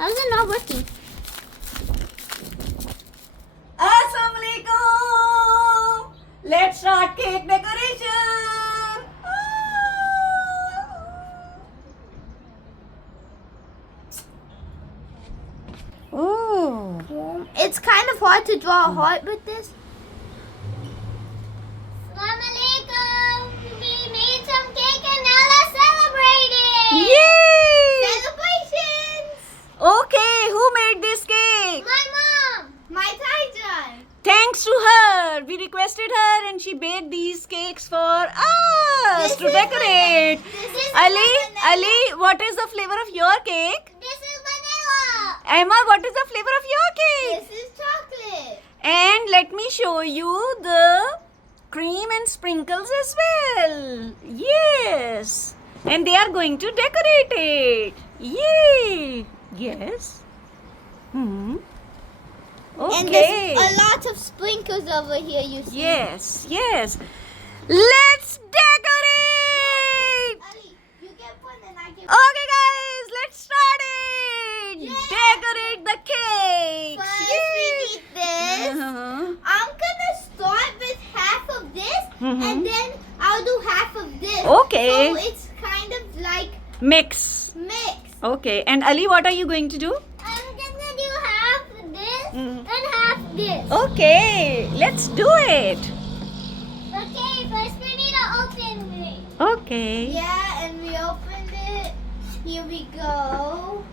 How's it not working? Assalamualaikum. Let's start cake decoration. Oh. It's kind of hard to draw a heart with this. Assalamualaikum. We made some cake and now let's celebrate it. Yay! Celebrations. Okay, who made this cake? My mom. My Taijan. Thanks to her. We requested her and she baked these cakes for us This to is decorate. This is Ali, vanilla. Ali, what is the flavor of your cake? This is vanilla. Emma, what is the flavor of your cake? This is chocolate. And let me show you the cream and sprinkles as well. Yes. And they are going to decorate it. Yay. Yes. Okay. And there's a lot of sprinkles over here, you see. Yes, yes. Let's decorate. Ali, you get one and I get Okay, guys, let's start it. Yeah. Decorate the cakes. First, Yay. we need this. I'm gonna start with half of this, and then I'll do half of this. Okay. So it's kind of like Mix. mix. Okay, and Ali, what are you going to do? I'm gonna do half this and half this. Okay, let's do it. Okay, first we need to open it. Okay. Yeah, and we opened it. Here we go.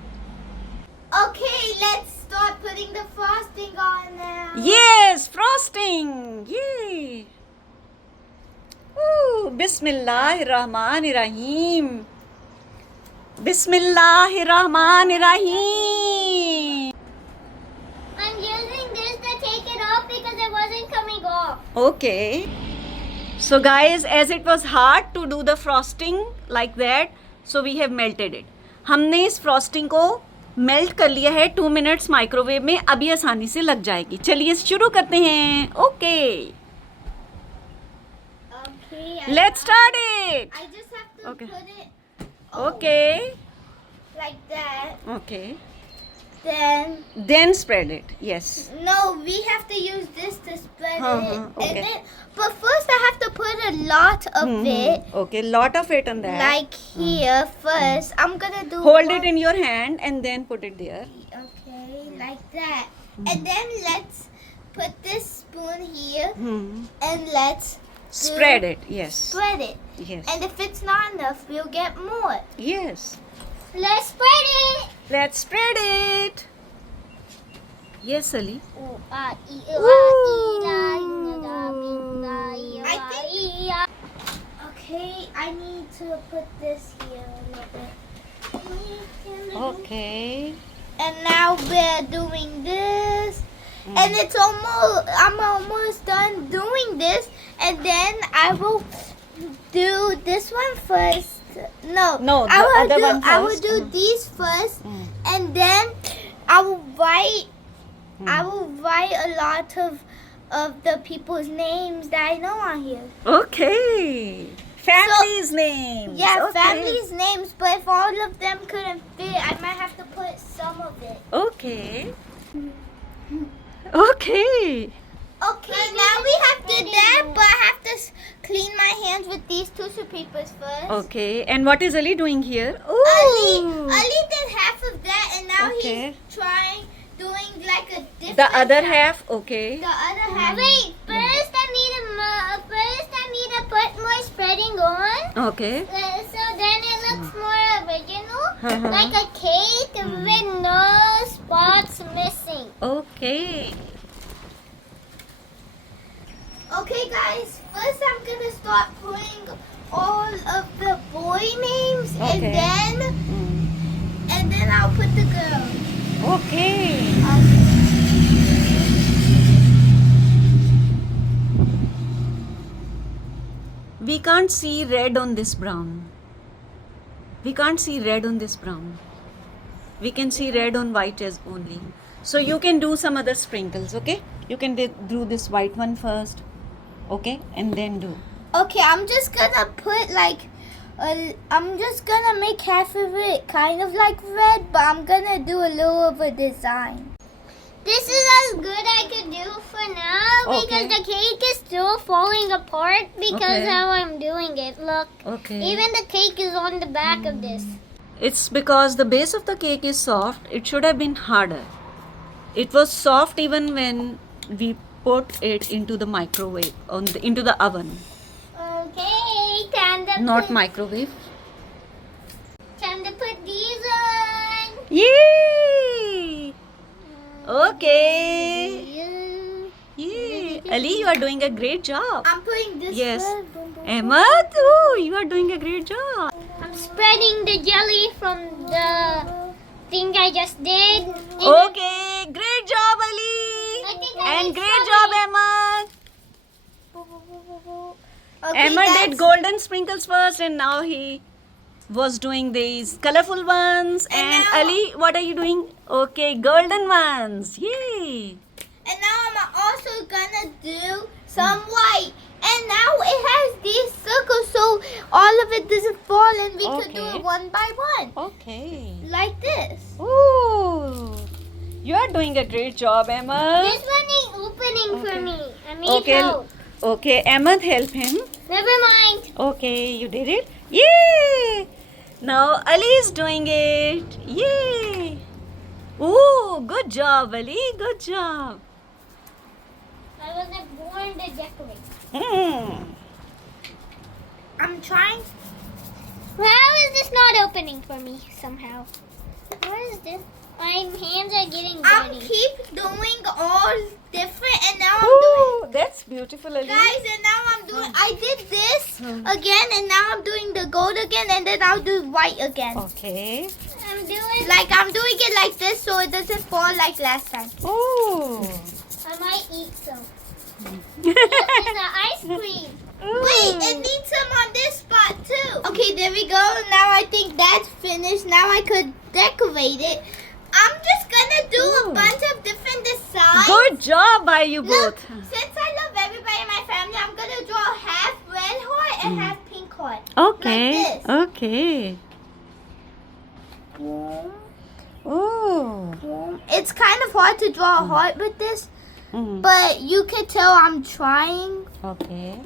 Okay, let's start putting the frosting on now. Yes, frosting. Yay. Ooh, Bismillahirrahmanirrahim. Bismillahirrahmanirrahim. I'm using this to take it off because it wasn't coming off. Okay. So guys, as it was hard to do the frosting like that, so we have melted it. हमने इस frosting को melt कर लिया है 2 minutes microwave में. अभी आसानी से लग जाएगी. चलिए शुरू करते हैं. Okay, Okay. Let's start it. I just have to Okay. put it okay, like that. Okay, Then spread it. Yes. no, we have to use this to spread it. okay. And then, but first I have to put a lot of it, Okay, lot of it on that. like here first. I'm gonna do. Hold one- it in your hand and then put it there. Okay, like that. And then let's put this spoon here and let's Spread it. Yes. spread it. Yes. And if it's not enough, we'll get more. Yes. Let's spread it. Let's spread it. Yes, Ali. Okay, I need to put this here a little bit. Okay. And now we're doing this. And I'm almost done doing this. And then I will do this one first. No, No, I the will other do, one I will first. do these first. And then I will write a lot of the people's names that I know on here. Okay. Family's names. Yeah, Okay. families' names, but if all of them couldn't fit, I might have to put some of it. Okay. Okay. Okay, now we have to do that, but I have to clean my hands with these tissue papers first. Okay. And what is Ali doing here? Ali did half of that, and now Okay. he's doing like a different. The other half. Okay. The other half. Wait, first I need to put more spreading on. Okay. So then it looks more original, Uh-huh. like a cake with no spots missing. Okay. Okay, guys. First, I'm gonna start putting all of the boy names, Okay. and then I'll put the girl. Okay. We can't see red on this brown. We can't see red on this brown. We can see red on white as only. So you can do some other sprinkles, okay? You can do this white one first, okay? And then do. Okay, I'm just gonna put like I'm just gonna make half of it kind of like red, but I'm gonna do a little of a design. This is as good I could do for now because the cake is still falling apart because how I'm doing it. Look, even the cake is on the back of this. It's because the base of the cake is soft. It should have been harder. It was soft even when we put it into the microwave, into the oven. Okay, time to Not microwave. time to put these on. Yay! Okay. Yay! Ali, you are doing a great job. I'm putting this Yes. first. Boom, boom. Emma, too, you are doing a great job. I'm spreading the jelly from the thing I just did. Okay, great job, Ali. I think I And made great job, Emma. Okay, Emma did that's- golden sprinkles first, and now he was doing these colorful ones. And And now- Ali, what are you doing? Okay, golden ones. Yay! And now I'm also gonna do some white. And now it has these circles so all of it doesn't fall and we could do Okay. it one by one. Okay. Like this. Ooh, you are doing a great job, Emma. This one is opening for Okay. me. I need Okay. help. Okay, Emma, help him. Never mind. Okay, you did it. Yay! Now Ali is doing it. Yay! Ooh, good job, Ali. Good job. I wasn't born to decorate. I'm trying. How is this not opening for me somehow? What is this? My hands are getting dirty. I keep doing all different and now I'm doing... Ooh, that's beautiful, Ali. Guys, and now I'm doing... I did this again and now I'm doing the gold again and then I'll do white again. Okay. I'm doing it like this so it doesn't fall like last time. Ooh. I might eat some. There's an ice cream. Wait, it needs some on this spot too. Okay, there we go. Now I think that's finished. Now I could decorate it. I'm just gonna do a bunch of different designs. Good job by you Look, both. since I love everybody in my family, I'm gonna draw half red heart and half pink heart. Okay. Like this. Okay. Ooh. It's kind of hard to draw a heart with this, but you can tell I'm trying. Okay.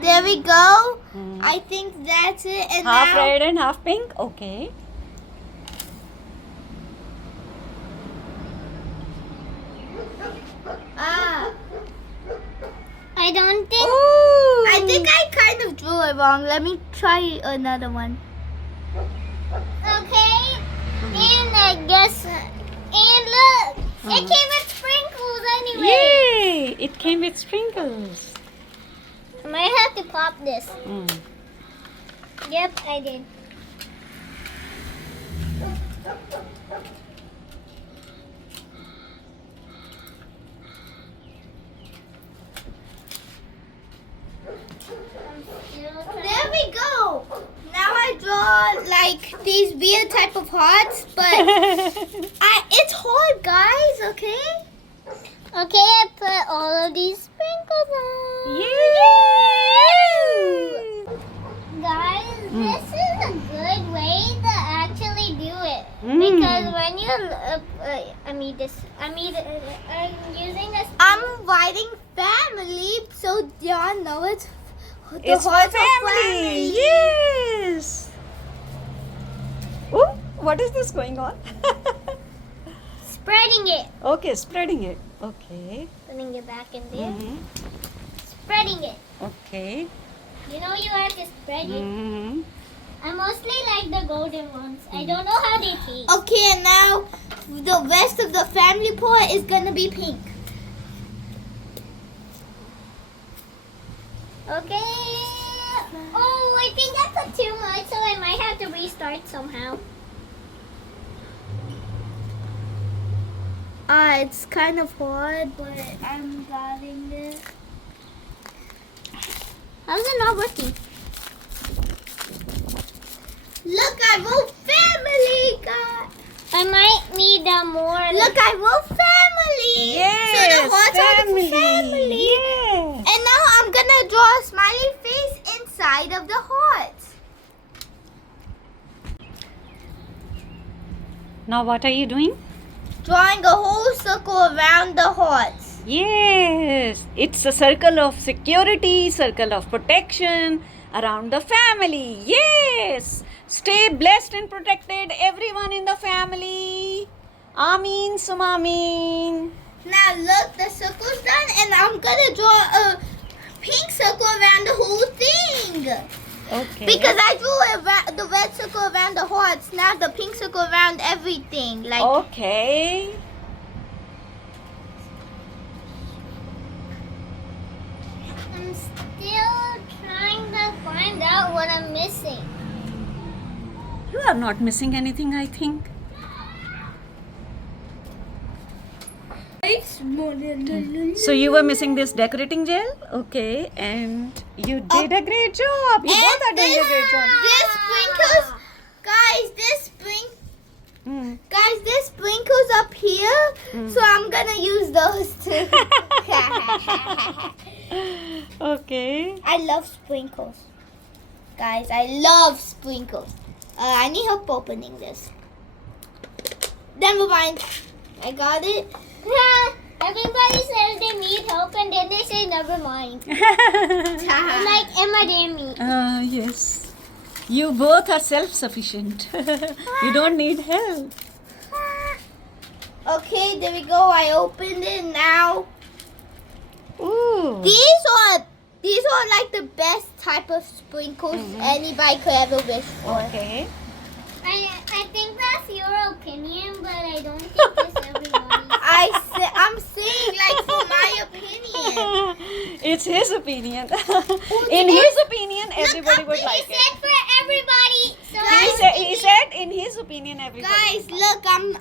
There we go. I think that's it. And Half now red and half pink. Okay. I don't think. Ooh. I think I kind of drew it wrong. Let me try another one. Okay. And I guess. And look, it came with sprinkles anyway. Yay! It came with sprinkles. I might have to pop this. Yep, I did. There we go. Now I draw like these weird type of hearts, but it's hard, guys. Okay. Okay, I put all of these sprinkles on. Yay! Guys, this is a good way to actually do it. Because when you, I'm using this. I'm writing family, so y'all know it's the It's for hearts of family. Yes. Oh, what is this going on? Spreading it. Okay, spreading it. Okay. Putting it back in there. Spreading it. Okay. You know you have to spread it. I mostly like the golden ones. I don't know how they taste. Okay, and now the rest of the family part is gonna be pink. Okay. Oh, I think I put too much, so I might have to restart somehow. It's kind of hard, but I'm getting this. How's it not working? Look, I wrote family, God. I might need more. Look, I wrote family. Yes, So the hearts are the family. family. Yes. And now I'm gonna draw a smiley face inside. side of the hearts. Now what are you doing? Drawing a whole circle around the hearts. Yes, it's a circle of security, circle of protection around the family. Yes, stay blessed and protected, everyone in the family. Ameen, summa ameen. Now look, the circle's done, and I'm gonna draw a pink circle around the whole thing. Okay. Because I drew the red circle around the hearts, now the pink circle around everything. Like Okay. I'm still trying to find out what I'm missing. You are not missing anything, I think. So you were missing this decorating gel? Okay, and you did a great job. You both are doing a great job. This sprinkles, guys. This sprinkles up here, so I'm gonna use those too. Okay. I love sprinkles, guys. I love sprinkles. I need help opening this. Never mind. I got it. Everybody says they need help and then they say never mind. Like Emma and me. Yes. You both are self-sufficient. You don't need help. Okay, there we go. I opened it now. Ooh. These are like the best type of sprinkles anybody could ever wish for. Okay. I think that's your opinion, but I don't think it's everybody's. I'm saying like for my opinion. It's his opinion. In his opinion, everybody would like He it. said for everybody. So He said in his opinion, everybody. Guys, look, I'm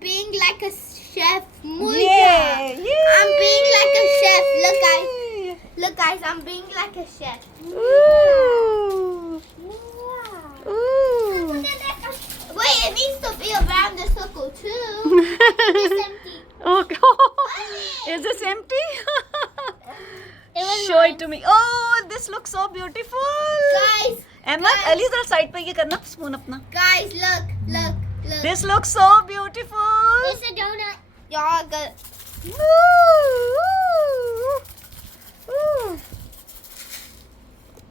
being like a chef. Muy Yeah, bien. yeah. I'm being like a chef. Look guys, I'm being like a chef. Ooh. Ooh. Wait, it needs to be around the circle too. it's empty. Okay. Is this empty? It was Show it to me. Oh, this looks so beautiful. Guys, Ahmed, Ali zara side pe ye karna spoon apna. guys, look. This looks so beautiful. It's a donut. Y'all got. Ooh.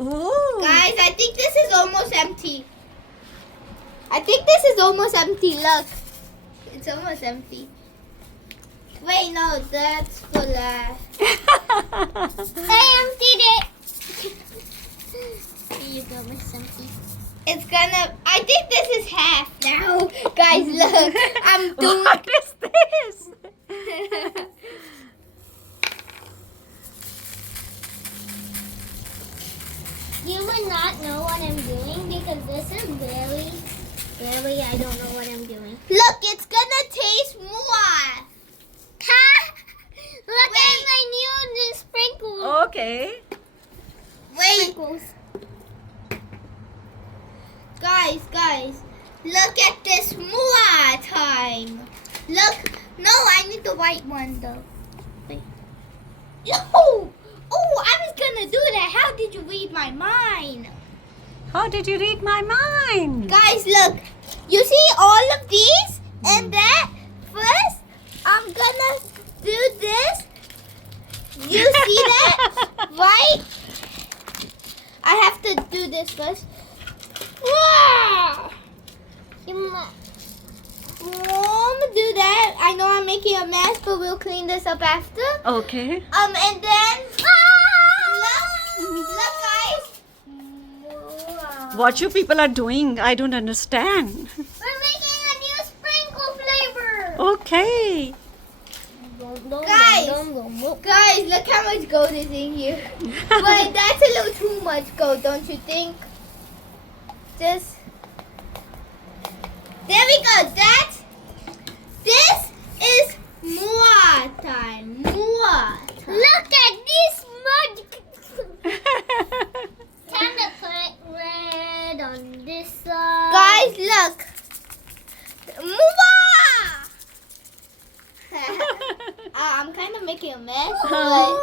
Ooh. Guys, I think this is almost empty. Look. It's almost empty. Wait, no, that's for last. I emptied it. Here you go, Miss Empty. It's gonna. I think this is half now. Guys, look. I'm doing. What is this? You would not know what I'm doing because this is very, I don't know what I'm doing. Look, it's gonna taste more. Look at my new sprinkles. Okay. Wait, Sprinkles. guys. Look at this more time. Look. No, I need the white one though. Wait. Oh, I was gonna do that. How did you read my mind? How did you read my mind? Guys, look. You see all of these and that? First, I'm gonna do this. You see that? Right? I have to do this first. Wow! Mom, do that. I know I'm making a mess, but we'll clean this up after. Okay. And then look, guys. What you people are doing, I don't understand. We're making a new sprinkle flavor. Okay. Guys, look how much gold is in here. But that's a little too much gold, don't you think? Just there we go. This is more time. Look at this mug. Time to put red on this side. Guys, look. I'm kind of making a mess. But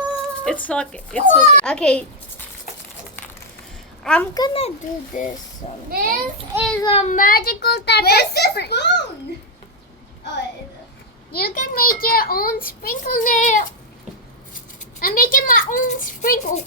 It's okay. It's okay. okay. I'm gonna do this. This is a magical type Where's of the sprinkle. spoon? Oh, it is. You can make your own sprinkle now. I'm making my own sprinkle.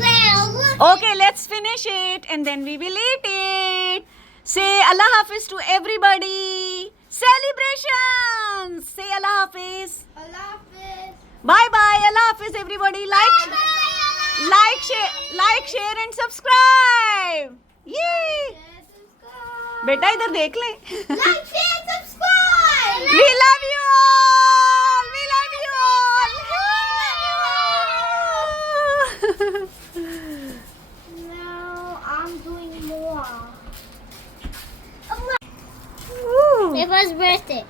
Wow, look. Okay, let's finish it and then we will eat it. Say Allah Hafiz to everybody. Celebrations. Say Allah Hafiz. Allah Hafiz. Bye bye. Allah Hafiz everybody. Like, share and subscribe. Yay. बेटा इधर देख ले. Like, share, subscribe. We love you all. We love you all. Now I'm doing more. It was birthday.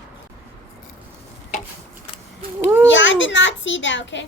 Ooh. Yeah, I did not see that, okay?